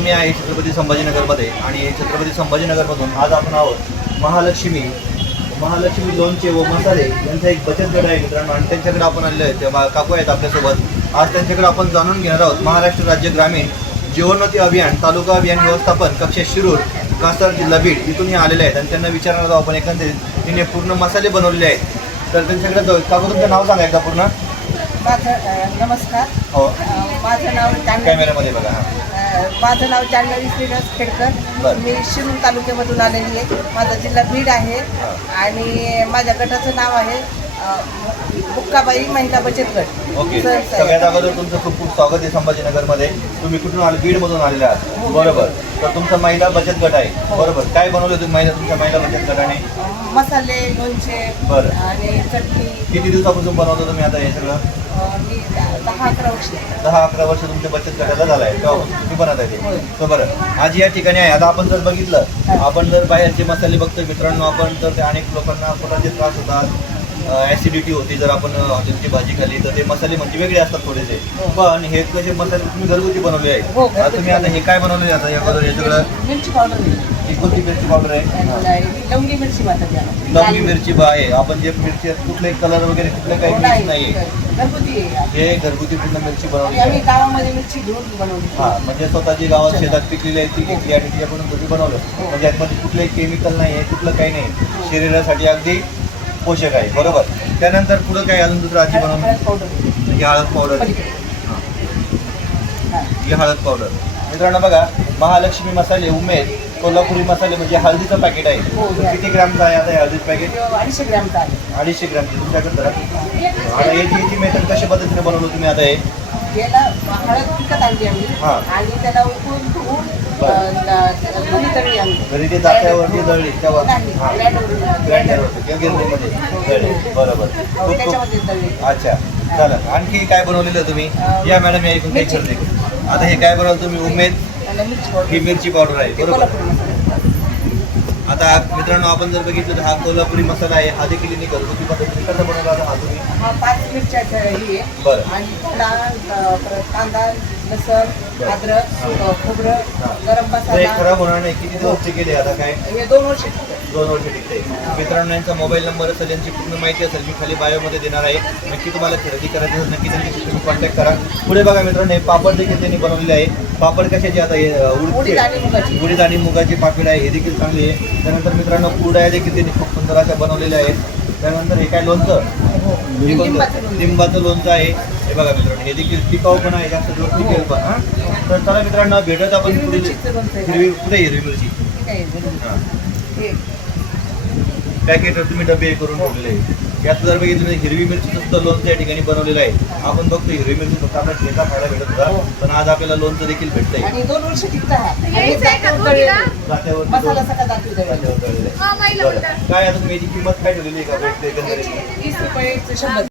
मी आहे छत्रपती संभाजीनगरमध्ये आणि छत्रपती संभाजीनगरमधून आज आपण आहोत महालक्ष्मी लोणचे व मसाले यांचा एक बचत गट आहे मित्रांनो आणि त्यांच्याकडे आपण आलेलो आहे तेव्हा काकू आहेत आपल्यासोबत। आज त्यांच्याकडे आपण जाणून घेणार आहोत महाराष्ट्र राज्य ग्रामीण जीवनोन्नती अभियान तालुका अभियान व्यवस्थापन कक्ष शिरूर कासार जिल्हा बीड इथून हे आलेले आहेत आणि त्यांना विचारणार आहोत आपण एकंदरीत तिने पूर्ण मसाले बनवलेले आहेत। तर त्यांच्याकडे जाऊ। काकू तुमचं नाव सांगा एकदा पूर्ण। नमस्कार। हो माझं नाव कॅमेऱ्यामध्ये बघा। माझं नाव जान्हवी श्रीनिवास खेडकर। मी शिरूर तालुक्यामधून आलेली आहे। माझा जिल्हा बीड आहे आणि माझ्या गटाचं नाव आहे बुक्काबाई महिला बचत गट। ओके, सगळ्यात अगोदर तुमचं खूप खूप स्वागत आहे संभाजीनगरमध्ये। तुम्ही कुठून आले? बीडमधून आलेले आहात बरोबर। तर तुमचा महिला बचत गट आहे बरोबर। काय बनवलं तुम्ही तुमच्या महिला बचत गटाने? मसाले, लोणचे बरं आणि चटणी। किती दिवसापासून बनवतो तुम्ही आता हे सगळं? मी 10-11 वर्ष 10-11 वर्ष तुमच्या बचत गटाला झाला आहे तेव्हा तुम्ही बनवत आहे ते। तर बरं आज या ठिकाणी आहे। आता आपण जर बघितलं आपण जर बाहेरचे मसाले बघतोय मित्रांनो आपण तर ते अनेक लोकांना पोटाचे त्रास होतात, ॲसिडिटी होती जर आपण हॉटेलची भाजी खाल्ली तर ते मसाले म्हणजे वेगळे असतात थोडेसे। पण हे कसे मसाले तुम्ही घरगुती बनवले आहेत। तुम्ही आता हे काय बनवले आता याबद्दल हे सगळं? मिरची पावडर आहे। कोणती मिरची पावडर आहे? लवंगी मिरची म्हणतात। लवंगी मिरची आहे। आपण जे मिरची कुठले कलर वगैरे कुठले काही मिरची नाही घरगुती आहे। हे घरगुती पूर्ण मिरची बनवली आम्ही गावामध्ये मिरची घेऊन बनवली। हां म्हणजे स्वतःची गावात शेतात पिकलेली आहे ती घेतली आणि तिच्याकडून तुम्ही बनवलं म्हणजे यामध्ये कुठलंही केमिकल नाही आहे कुठलं काही नाही, शरीरासाठी अगदी पोषक आहे बरोबर। त्यानंतर पुढं काय अजून दुसरं आधी बनवून? ही हळद पावडर, ही हळद पावडर मित्रांनो बघा। महालक्ष्मी मसाले उमेद कोल्हापुरी मसाले म्हणजे हळदीचं पॅकेट आहे। तर किती ग्रॅमचं आहे आता हे हळदीचं पॅकेट? 250 ग्रॅमचं आहे। 250 ग्रॅमची तुमच्याकडे जरा आता याची मेथड कशा पद्धतीने बनवलं तुम्ही आता हे? याला हळद विकत आणली आम्ही आणि त्याला उकळून धुवून घरी तळली आम्ही। घरी ते जात्यावरती दळली तेव्हा ग्राइंडरवरती किंवा गिरणीमध्ये दळली बरोबर। त्याच्यामध्ये तळली। अच्छा चालेल। आणखी काय बनवलेलं तुम्ही? या मॅडम या ऐकून काही करते। आता हे काय बनवलं तुम्ही? उमेद ही मिरची पावडर आहे बरोबर। आता मित्रांनो आपण जर बघितलं तर हा कोल्हापुरी मसाला आहे। हा देखील घरगुती पद्धतीने कसा बनवला हा तुम्ही? हा 5 मिरच्या ही आहे बरं आणि परत कांदा, लसण, अद्रक, खोबरं, गरम मसाला। खराब होणार नाही। किती दिवस केले आता काय? हे 2 वर्ष 2 वर्ष टिकते। मित्रांनो यांचा मोबाईल नंबर असेल यांची पूर्ण माहिती असेल मी खाली बायोमध्ये देणार आहे। नक्की तुम्हाला खरेदी करायची असेल नक्की त्यांच्याशी तुम्ही कॉन्टॅक्ट करा। पुढे बघा मित्रांनो हे पापड देखील त्यांनी बनवलेले आहे। पापड कशाचे? आता हे उडीद आणि मुगाची पापड आहे हे देखील चांगली आहे। त्यानंतर मित्रांनो कुरडया देखील त्यांनी खूप सुंदर अशा बनवलेल्या आहेत। त्यानंतर हे काय लोणचं? लिंबाचं लोणचं आहे हे बघा मित्रांनो। हे देखील टिकाऊ पण आहे जास्त दिवस टिकेल पण। तर चला मित्रांनो भेटत आपण हिरवी मिरची पॅकेट तुम्ही डबे करून ठेवलेले। यात जर बघितलं हिरवी मिरचीचं सुद्धा लोणचं या ठिकाणी बनवलेलं आहे। आपण बघतो हिरवी मिरची फक्त आपल्याला ठेचा खायला भेटत होता पण आज आपल्याला लोणचं देखील भेटतंय आणि 2 वर्ष टिकतं। मसाला सगळा दाखवतो। काय आता तुम्ही याची किंमत काय ठेवलेली आहे का? 30 रुपये 100